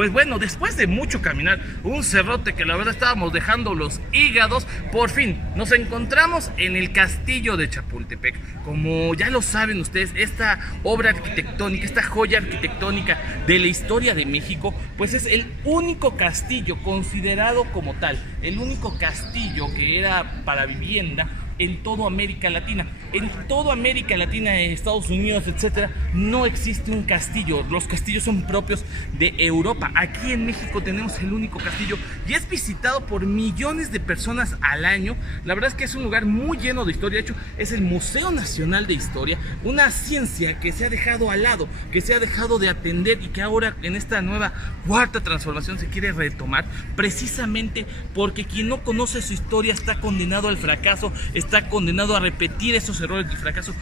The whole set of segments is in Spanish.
Pues bueno, después de mucho caminar, un cerrote que la verdad estábamos dejando los hígados, por fin nos encontramos en el castillo de Chapultepec. Como ya lo saben ustedes, esta obra arquitectónica, esta joya arquitectónica de la historia de México, pues es el único castillo considerado como tal, el único castillo que era para vivienda en toda América Latina. En toda América Latina, Estados Unidos, etcétera, no existe un castillo. Los castillos son propios de Europa. Aquí en México tenemos el único castillo y es visitado por millones de personas al año. La verdad es que es un lugar muy lleno de historia. De hecho, es el Museo Nacional de Historia, una ciencia que se ha dejado al lado, que se ha dejado de atender y que ahora en esta nueva cuarta transformación se quiere retomar, precisamente porque quien no conoce su historia está condenado al fracaso, está condenado a repetir esos errores del fracaso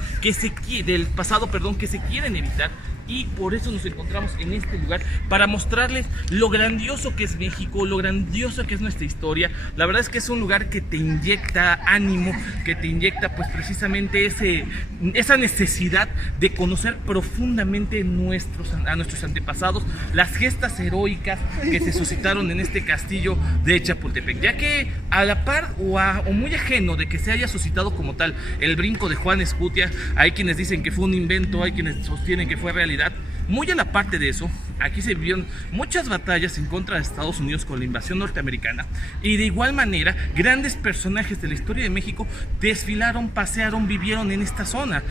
del pasado, que se quieren evitar. Y por eso nos encontramos en este lugar, para mostrarles lo grandioso que es México, lo grandioso que es nuestra historia. La verdad es que es un lugar que te inyecta ánimo, que te inyecta pues precisamente esa necesidad de conocer profundamente a nuestros antepasados, las gestas heroicas que se suscitaron en este castillo de Chapultepec, ya que a la par o muy ajeno de que se haya suscitado como tal el brinco de Juan Escutia, hay quienes dicen que fue un invento, hay quienes sostienen que fue realidad. Muy a la parte de eso, aquí se vivieron muchas batallas en contra de Estados Unidos con la invasión norteamericana, y de igual manera grandes personajes de la historia de México desfilaron, pasearon, vivieron en esta zona,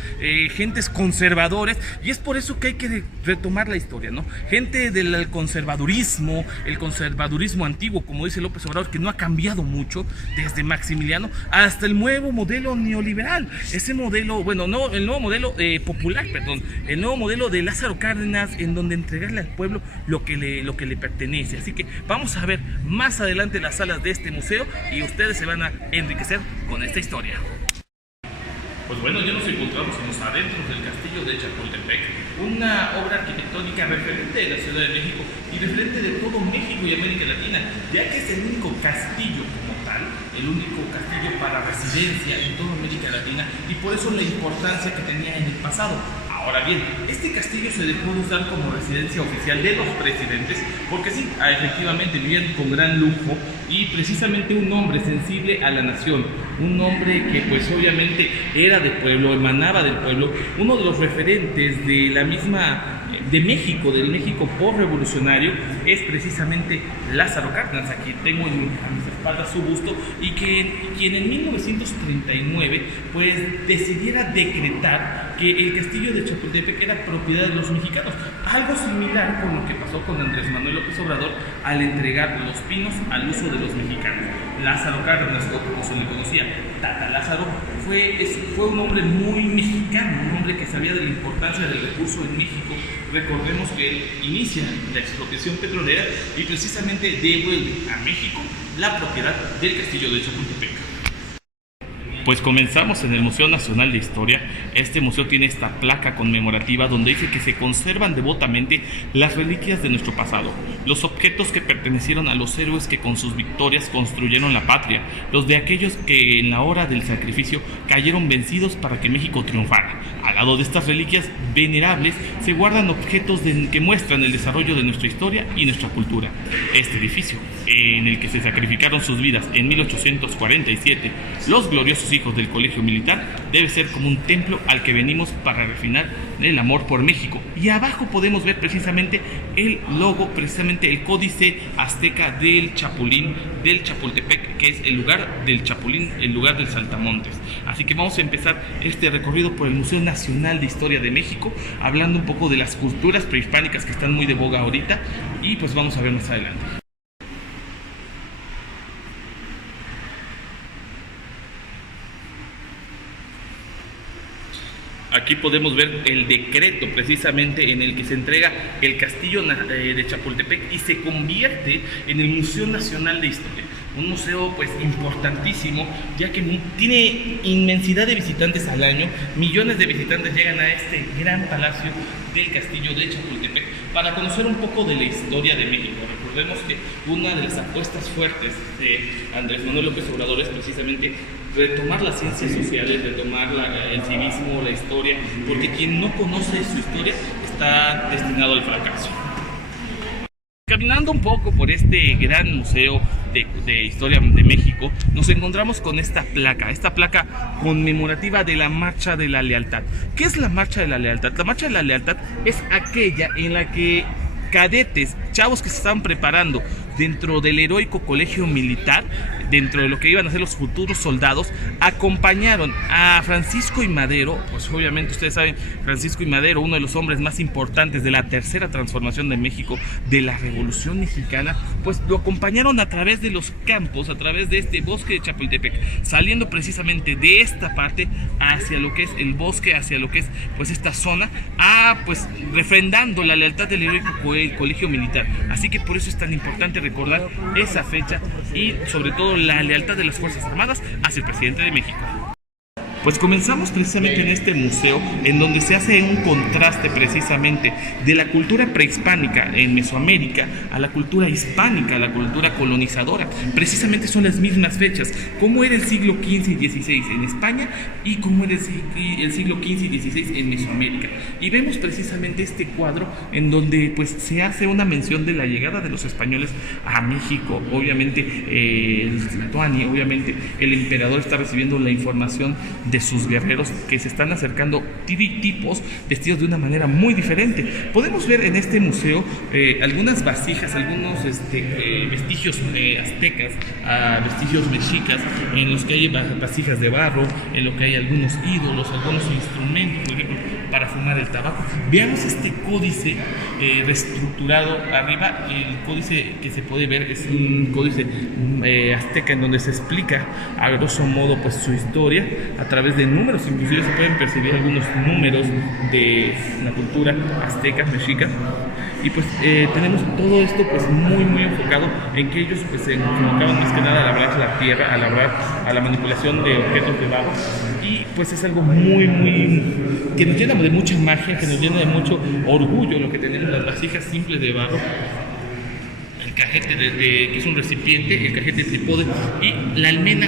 gentes conservadores, y es por eso que hay que retomar la historia, ¿no? Gente del conservadurismo, el conservadurismo antiguo, como dice López Obrador, que no ha cambiado mucho desde Maximiliano hasta el nuevo modelo neoliberal, ese modelo, bueno, no, el nuevo modelo popular, perdón, el nuevo modelo de Lázaro Cárdenas, en donde entregarle al pueblo lo que le pertenece. Así que vamos a ver más adelante las salas de este museo y ustedes se van a enriquecer con esta historia. Pues bueno, ya nos encontramos en los adentros del castillo de Chapultepec, una obra arquitectónica referente de la Ciudad de México y referente de todo México y América Latina, ya que es el único castillo como tal, el único castillo para residencia en toda América Latina, y por eso la importancia que tenía en el pasado. Ahora bien, este castillo se dejó de usar como residencia oficial de los presidentes, porque sí, efectivamente vivían con gran lujo, y precisamente un hombre sensible a la nación, un hombre que pues obviamente era del pueblo, emanaba del pueblo, uno de los referentes de la misma de México, del México postrevolucionario, es precisamente Lázaro Cárdenas. Aquí tengo a mis espaldas su busto, y quien en 1939 pues decidiera decretar que el castillo de Chapultepec era propiedad de los mexicanos, algo similar con lo que pasó con Andrés Manuel López Obrador al entregar Los Pinos al uso de los mexicanos. Lázaro Cárdenas, o como se le conocía, Tata Lázaro, fue un hombre muy mexicano, un hombre que sabía de la importancia del recurso en México. Recordemos que él inicia la expropiación petrolera y precisamente devuelve a México la propiedad del castillo de Chapultepec. Pues comenzamos en el Museo Nacional de Historia. Este museo tiene esta placa conmemorativa donde dice que se conservan devotamente las reliquias de nuestro pasado, los objetos que pertenecieron a los héroes que con sus victorias construyeron la patria, los de aquellos que en la hora del sacrificio cayeron vencidos para que México triunfara. Al lado de estas reliquias venerables se guardan objetos que muestran el desarrollo de nuestra historia y nuestra cultura. Este edificio, en el que se sacrificaron sus vidas en 1847 los gloriosos hijos del Colegio Militar, debe ser como un templo al que venimos para refinar el amor por México. Y abajo podemos ver precisamente el logo, precisamente el códice azteca del Chapulín, del Chapultepec, que es el lugar del Chapulín, el lugar del Saltamontes. Así que vamos a empezar este recorrido por el Museo Nacional de Historia de México, hablando un poco de las culturas prehispánicas que están muy de boga ahorita, y pues vamos a ver más adelante. Aquí podemos ver el decreto precisamente en el que se entrega el castillo de Chapultepec y se convierte en el Museo Nacional de Historia. Un museo pues importantísimo, ya que tiene inmensidad de visitantes al año. Millones de visitantes llegan a este gran palacio del castillo de Chapultepec para conocer un poco de la historia de México. Recordemos que una de las apuestas fuertes de Andrés Manuel López Obrador es precisamente retomar las ciencias sociales, retomar el civismo, la historia, porque quien no conoce su historia está destinado al fracaso. caminando un poco por este gran museo de historia de México, nos encontramos con esta placa conmemorativa de la Marcha de la Lealtad. ¿Qué es la Marcha de la Lealtad? La Marcha de la Lealtad es aquella en la que cadetes, chavos que se estaban preparando dentro del heroico colegio militar, dentro de lo que iban a ser los futuros soldados, acompañaron a Francisco I. Madero. Pues obviamente ustedes saben, Francisco I. Madero, uno de los hombres más importantes de la tercera transformación de México, de la Revolución Mexicana, pues lo acompañaron a través de los campos, a través de este bosque de Chapultepec, saliendo precisamente de esta parte hacia lo que es el bosque, hacia lo que es pues esta zona, pues refrendando la lealtad del heroico colegio militar. Así que por eso es tan importante recordar esa fecha y sobre todo la lealtad de las Fuerzas Armadas hacia el presidente de México. Pues comenzamos precisamente en este museo, en donde se hace un contraste precisamente de la cultura prehispánica en Mesoamérica a la cultura hispánica, a la cultura colonizadora. Precisamente son las mismas fechas, cómo era el siglo XV y XVI en España y cómo era el siglo XV y XVI en Mesoamérica. Y vemos precisamente este cuadro en donde pues se hace una mención de la llegada de los españoles a México. Obviamente el Tlatoani, obviamente el emperador está recibiendo la información de sus guerreros que se están acercando, tipos vestidos de una manera muy diferente. Podemos ver en este museo algunas vasijas, algunos vestigios aztecas, vestigios mexicas, en los que hay vasijas de barro, en lo que hay algunos ídolos, algunos instrumentos, por ejemplo, para fumar el tabaco. Veamos este códice reestructurado arriba. El códice que se puede ver es un códice azteca, en donde se explica a grosso modo pues su historia a través de números. Inclusive se pueden percibir algunos números de la cultura azteca, mexica. Y pues tenemos todo esto pues muy enfocado en que ellos pues se enfocaban más que nada a labrar la tierra, a la manipulación de objetos de barro. Y pues es algo muy que nos llena de mucha magia, que nos llena de mucho orgullo lo que tenemos, las vasijas simples de barro, el cajete que es un recipiente, el cajete trípode y la almena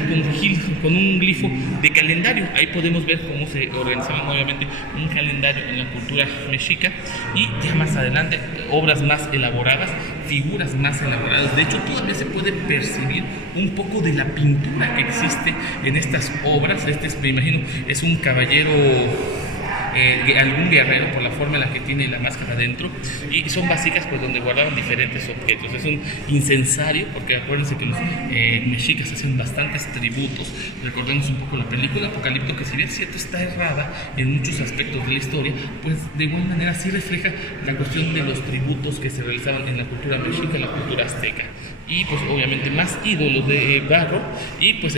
con un glifo de calendario. Ahí podemos ver cómo se organizaban obviamente un calendario en la cultura mexica, y ya más adelante obras más elaboradas, figuras más elaboradas. De hecho todavía se puede percibir un poco de la pintura que existe en estas obras. Me imagino es un caballero, algún guerrero, por la forma en la que tiene la máscara adentro, y son vasijas pues donde guardaban diferentes objetos. Es un incensario, porque acuérdense que los mexicas hacen bastantes tributos. Recordemos un poco la película Apocalipto, que si bien es cierto está errada en muchos aspectos de la historia, pues de igual manera sí refleja la cuestión de los tributos que se realizaban en la cultura mexica y la cultura azteca. Y pues obviamente más ídolos de barro. Y pues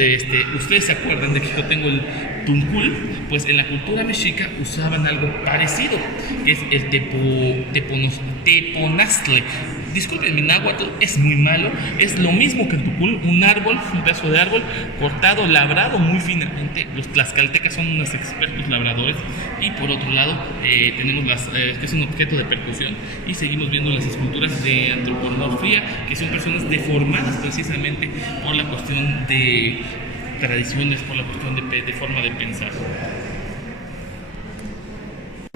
ustedes se acuerdan de que yo tengo el tuncul. Pues en la cultura mexica usaban algo parecido, que es el teponaztle. Disculpen, mi náhuatl es muy malo. Es lo mismo que el tuncul, un árbol, un pedazo de árbol cortado, labrado muy finamente. Los tlaxcaltecas son unos expertos labradores. Y por otro lado tenemos que es un objeto de percusión, y seguimos viendo las esculturas de antropomorfia, que son personas deformadas precisamente por la cuestión de tradiciones, por la cuestión de forma de pensar.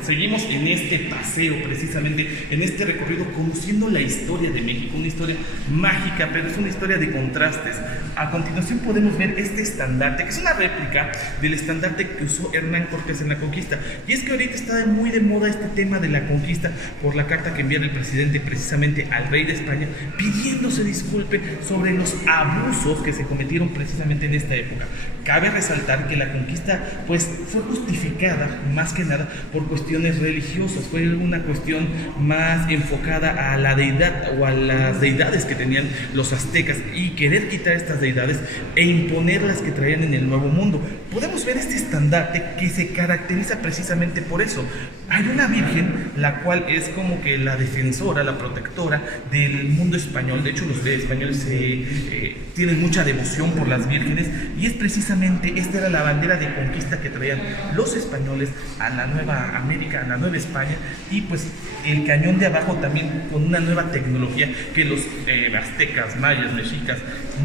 Seguimos en este paseo, precisamente en este recorrido, conociendo la historia de México, una historia mágica, pero es una historia de contrastes. A continuación podemos ver este estandarte, que es una réplica del estandarte que usó Hernán Cortés en la conquista. Y es que ahorita está muy de moda este tema de la conquista, por la carta que envía el presidente precisamente al rey de España, pidiéndose disculpe sobre los abusos que se cometieron precisamente en esta época. Cabe resaltar que la conquista pues fue justificada más que nada por cuestiones religiosas. Fue una cuestión más enfocada a la deidad o a las deidades que tenían los aztecas, y querer quitar estas deidades e imponer las que traían en el Nuevo Mundo. Podemos ver este estandarte que se caracteriza precisamente por eso. Hay una virgen, la cual es como que la defensora, la protectora del mundo español. De hecho, los españoles tienen mucha devoción por las vírgenes, y es precisamente, esta era la bandera de conquista que traían los españoles a la Nueva América, a la Nueva España. Y pues el cañón de abajo también con una nueva tecnología que los aztecas, mayas, mexicas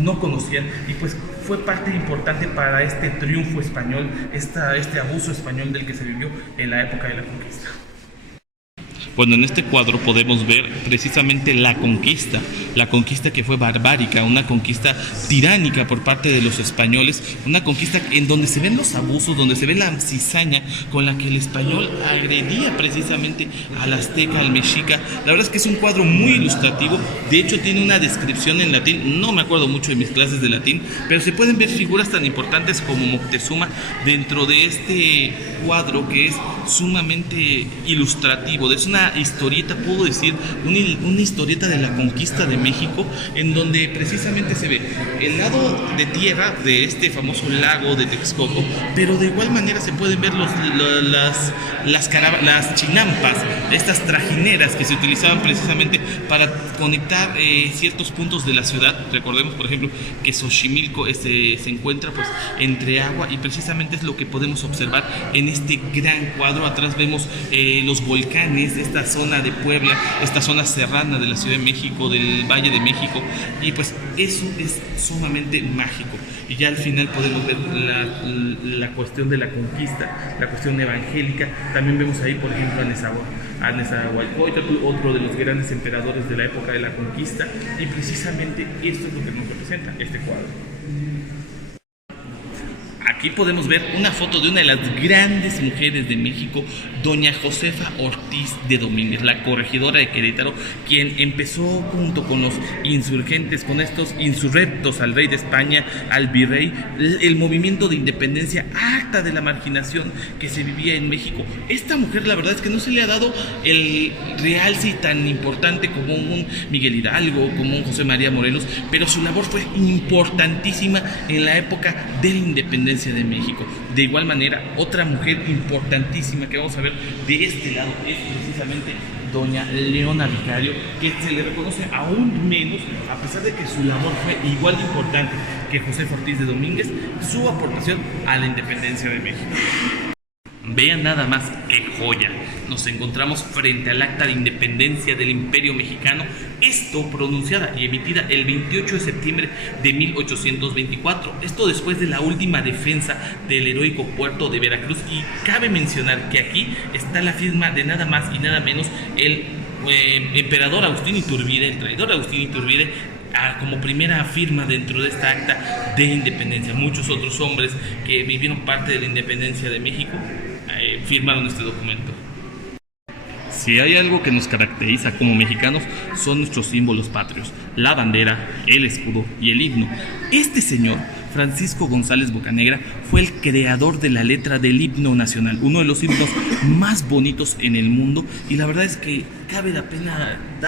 no conocían, y pues fue parte importante para este triunfo español, este abuso español del que se vivió en la época de la conquista. Bueno, en este cuadro podemos ver precisamente la conquista que fue barbárica, una conquista tiránica por parte de los españoles, una conquista en donde se ven los abusos, donde se ve la cizaña con la que el español agredía precisamente al azteca, al mexica. La verdad es que es un cuadro muy ilustrativo, de hecho tiene una descripción en latín, no me acuerdo mucho de mis clases de latín, pero se pueden ver figuras tan importantes como Moctezuma dentro de este cuadro que es sumamente ilustrativo. Es una historieta, puedo decir, una historieta de la conquista de México, en donde precisamente se ve el lado de tierra de este famoso lago de Texcoco, pero de igual manera se pueden ver las chinampas, estas trajineras que se utilizaban precisamente para conectar ciertos puntos de la ciudad. Recordemos, por ejemplo, que Xochimilco se encuentra pues entre agua, y precisamente es lo que podemos observar en este gran cuadro. Atrás vemos los volcanes de esta zona de Puebla, esta zona serrana de la Ciudad de México, del Valle de México, y pues eso es sumamente mágico. Y ya al final podemos ver la cuestión de la conquista, la cuestión evangélica. También vemos ahí, por ejemplo, a Nezahualcóyotl, otro de los grandes emperadores de la época de la conquista, y precisamente esto es lo que nos representa este cuadro. Aquí podemos ver una foto de una de las grandes mujeres de México, doña Josefa Ortiz de Domínguez, la corregidora de Querétaro, quien empezó junto con los insurgentes, con estos insurrectos al rey de España, al virrey, el movimiento de independencia harta de la marginación que se vivía en México. Esta mujer, la verdad es que no se le ha dado el realce tan importante como un Miguel Hidalgo, como un José María Morelos, pero su labor fue importantísima en la época de la independencia de México. De igual manera, otra mujer importantísima que vamos a ver de este lado es precisamente doña Leona Vicario, que se le reconoce aún menos, a pesar de que su labor fue igual de importante que José Ortiz de Domínguez, su aportación a la independencia de México. Vean nada más qué joya. Nos encontramos frente al acta de independencia del Imperio Mexicano, esto pronunciada y emitida el 28 de septiembre de 1824, esto después de la última defensa del heroico puerto de Veracruz. Y cabe mencionar que aquí está la firma de nada más y nada menos el emperador Agustín Iturbide, el traidor Agustín Iturbide, como primera firma dentro de esta acta de independencia. Muchos otros hombres que vivieron parte de la independencia de México firmaron este documento. Si hay algo que nos caracteriza como mexicanos, son nuestros símbolos patrios: la bandera, el escudo y el himno. Este señor, Francisco González Bocanegra, fue el creador de la letra del himno nacional, uno de los himnos más bonitos en el mundo, y la verdad es que da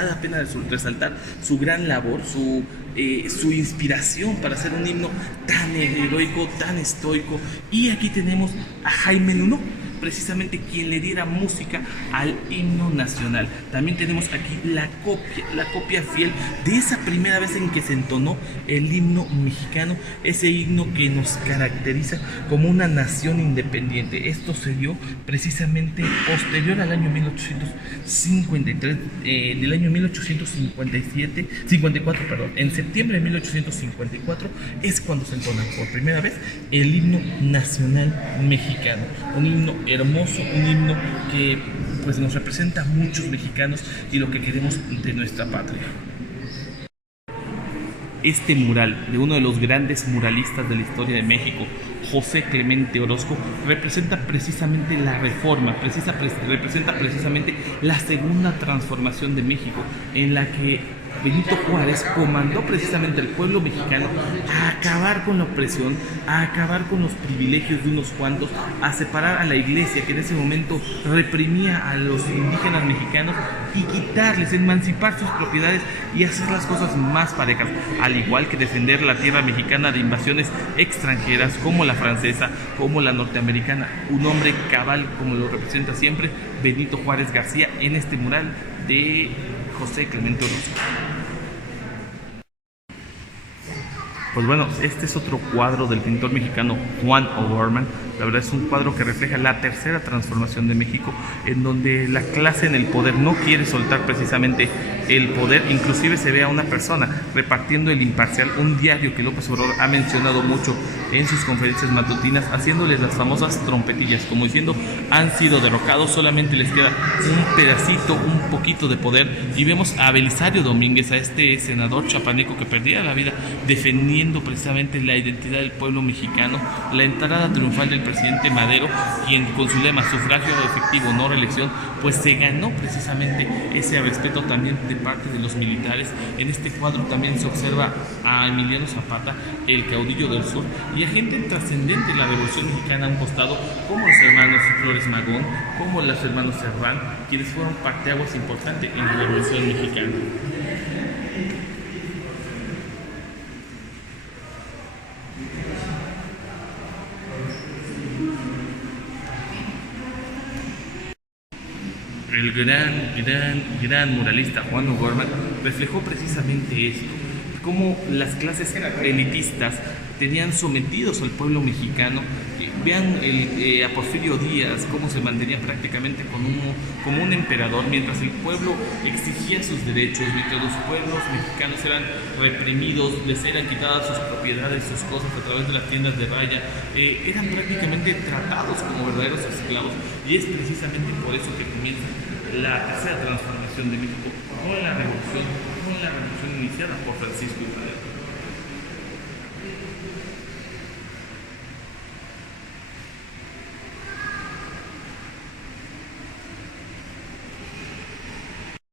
la pena resaltar su gran labor, su inspiración para hacer un himno tan heroico, tan estoico. Y aquí tenemos a Jaime Nuno, precisamente quien le diera música al himno nacional. También tenemos aquí la copia fiel de esa primera vez en que se entonó el himno mexicano, ese himno que nos caracteriza como una nación independiente. Esto se dio precisamente posterior al año 1853, del año 54, en septiembre de 1854 es cuando se entona por primera vez el himno nacional mexicano, un himno hermoso, un himno que pues nos representa a muchos mexicanos y lo que queremos de nuestra patria. Este mural de uno de los grandes muralistas de la historia de México, José Clemente Orozco, representa precisamente la reforma, representa precisamente la segunda transformación de México, en la que Benito Juárez comandó precisamente al pueblo mexicano a acabar con la opresión, a acabar con los privilegios de unos cuantos, a separar a la iglesia, que en ese momento reprimía a los indígenas mexicanos, y quitarles, emancipar sus propiedades y hacer las cosas más parejas, al igual que defender la tierra mexicana de invasiones extranjeras como la francesa, como la norteamericana. Un hombre cabal, como lo representa siempre Benito Juárez García en este mural de José Clemente Orozco. Pues bueno, este es otro cuadro del pintor mexicano Juan O'Gorman. La verdad es un cuadro que refleja la tercera transformación de México, en donde la clase en el poder no quiere soltar precisamente el poder. Inclusive se ve a una persona repartiendo El Imparcial, un diario que López Obrador ha mencionado mucho en sus conferencias matutinas, haciéndoles las famosas trompetillas, como diciendo, han sido derrocados, solamente les queda un pedacito, un poquito de poder. Y vemos a Belisario Domínguez, a este senador chapaneco que perdía la vida defendiendo precisamente la identidad del pueblo mexicano, la entrada triunfal del presidente Madero, quien con su lema sufragio efectivo, no reelección, pues se ganó precisamente ese respeto también de parte de los militares. En este cuadro también se observa a Emiliano Zapata, el caudillo del sur, y a gente trascendente en la Revolución Mexicana a un costado, como los hermanos Flores Magón, como los hermanos Serrán, quienes fueron parteaguas importantes en la Revolución Mexicana. El gran muralista Juan O'Gorman reflejó precisamente esto, cómo las clases elitistas tenían sometidos al pueblo mexicano. Vean a Porfirio Díaz, cómo se mantenía prácticamente como un emperador, mientras el pueblo exigía sus derechos, mientras los pueblos mexicanos eran reprimidos, les eran quitadas sus propiedades, sus cosas a través de las tiendas de raya, eran prácticamente tratados como verdaderos esclavos. Y es precisamente por eso que comienza la tercera transformación de México, con la revolución iniciada por Francisco I. Madero.